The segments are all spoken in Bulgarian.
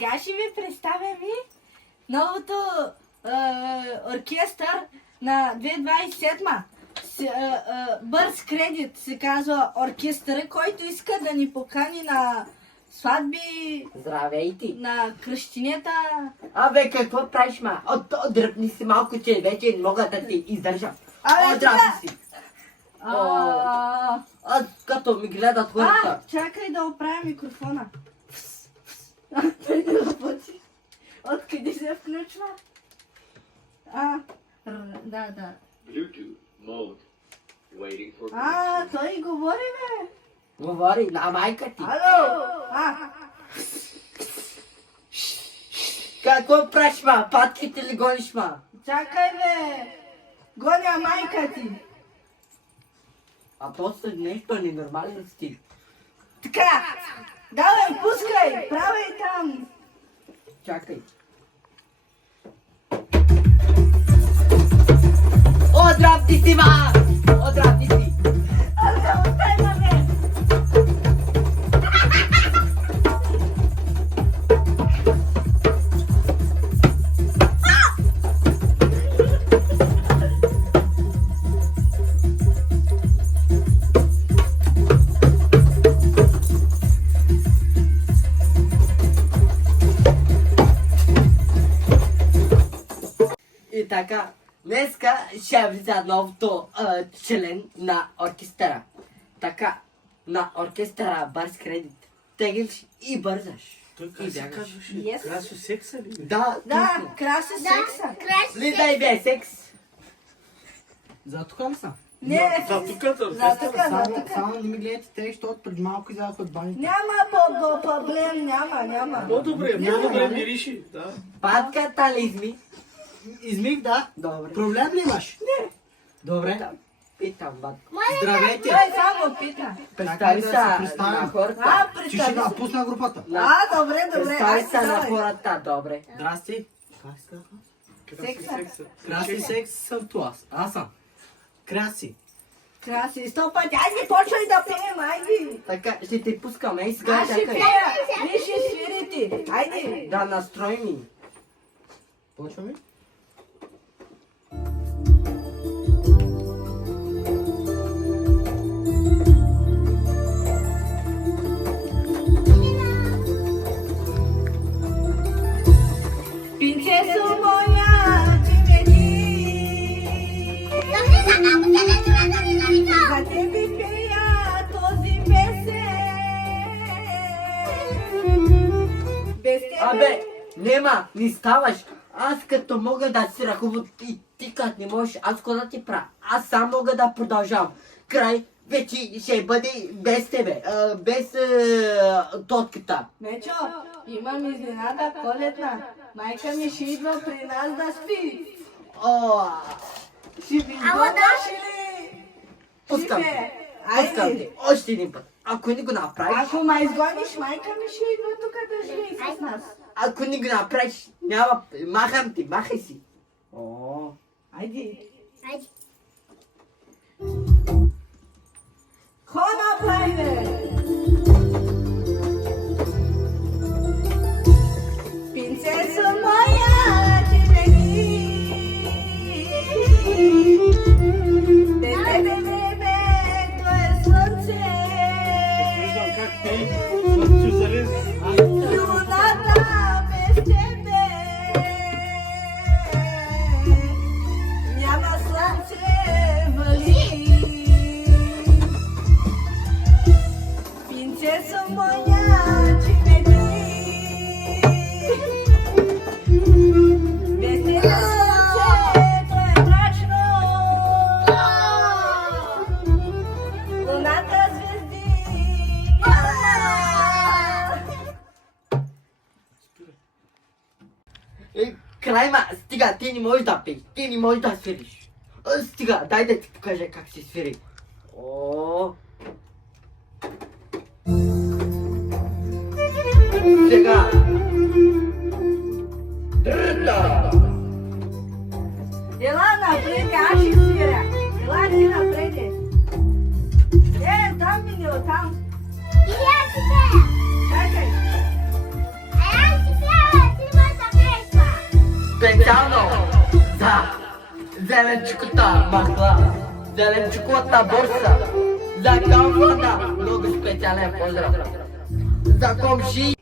Сега ще ви представя новото оркестър на 2027. Бърз кредит се казва оркестъра, който иска да ни покани на сватби, Здравейте! на кръщинета. Абе, какво правиш, ма? Дръпни си малко, че вече не мога да ти издържам. Абе, Дръпни си! Като ми гледат хората. Чакай да оправя микрофона. Той не работи. Откъде се включва? Да. Bluetooth mode. Waiting for Той говори, бе. Говори на майка ти. Ало! Какво правиш, ма? Патките ли гониш, ма? Чакай, бе. Гоня майка ти. А то са нещо ненормален стил. Така. Давай, пускай. Правай там. Чакай. Отрапти си, ма! Отрапти си! И така, днеска ще влиза новото член на оркестъра. Така, на оркестъра Бърз кредит. Теглиш и бързаш. Той как се казваше? Yes. Красо секса ли? Да, Да, точно. краси секса. Влизай бе, секс. За тук ли са? Не, За туката. за тук. Само не ми гледайте те, защото преди малко излязох от банята. Няма проблем, няма. По-добре мириши. Да. Патката ли изми? Измих, да. Добре. Проблем ли имаш? Не. Добре. Питам, бат. Здравейте. Той само пита. Представи да се се на представим? хората. Ти ще да пусна групата. Добре. Представи се на давай. хората, добре. Здрасти. Как се казва? Секса. Краси секс съм tu аз съм. Краси. Краси, 100 пъти. Айде, почвай да пеем, айде. Така, ще те пускаме и сега Аз ще чакай. пея. Вие ще свирите. Айде. Да настроим и. Почваме? Принцесо моя, ти вели. За тебе пея този песен. Без тебе. Абе, нема, не ставаш. Аз като мога да си ръковод и ти като не можеш, аз какво да ти правя? Аз сам мога да продължавам. Край вече ще бъде без тебе, без тотката. Мечо, имам изненада коледна. Майка ми ще идва при нас да спи. О, Ще ви дошли ли? пускам те. Пускам Айде. те. Още един път. Ако не го направиш, Ако ме изгониш, майка ми ще идва тук да живее с нас. ако не го направиш, няма, махам ти, махай си. О, Айде. Хона праве! Принцесо моя, ти вели. Без тебе времето е слънце. Виждам как ти слънцето залезе. Луната без тебе няма слънце вали. Принцесо моя, че ме без тебе слънцето е мрачно. Луната звезди няма. край, ма, стига, ти не можеш да пееш, ти не можеш да свириш. Стига, дай да ти покажа как се свири. О. Сега. Тръта. Ела напред, аз ще свиря. Ела ти напред. Там мине, там. Чакай. Зеленчуката махла, зеленчуковата борса, за камфата много специален поздрав. За комши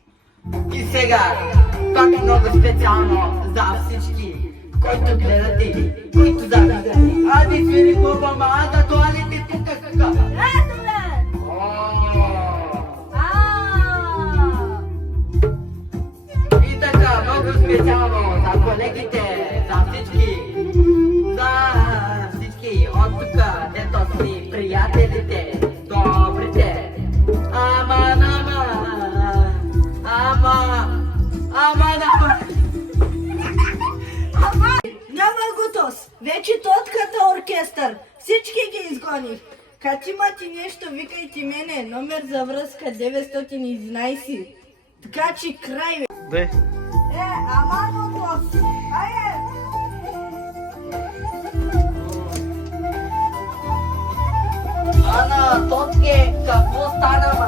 и сега, пак много специално за всички, които гледате, които завиждате. Ади свири хубава, ма да туалите тук кака. Ето бе! И така, много специално за колегите, за всички от тук, дето си приятелите, добрите. Аман. Няма готов! Вече тотката оркестър! Всички ги изгоних! Като имате нещо, викайте мене, номер за връзка 911. Така че край! Де? Аман готов! Айде! Ана, тотке, какво стана?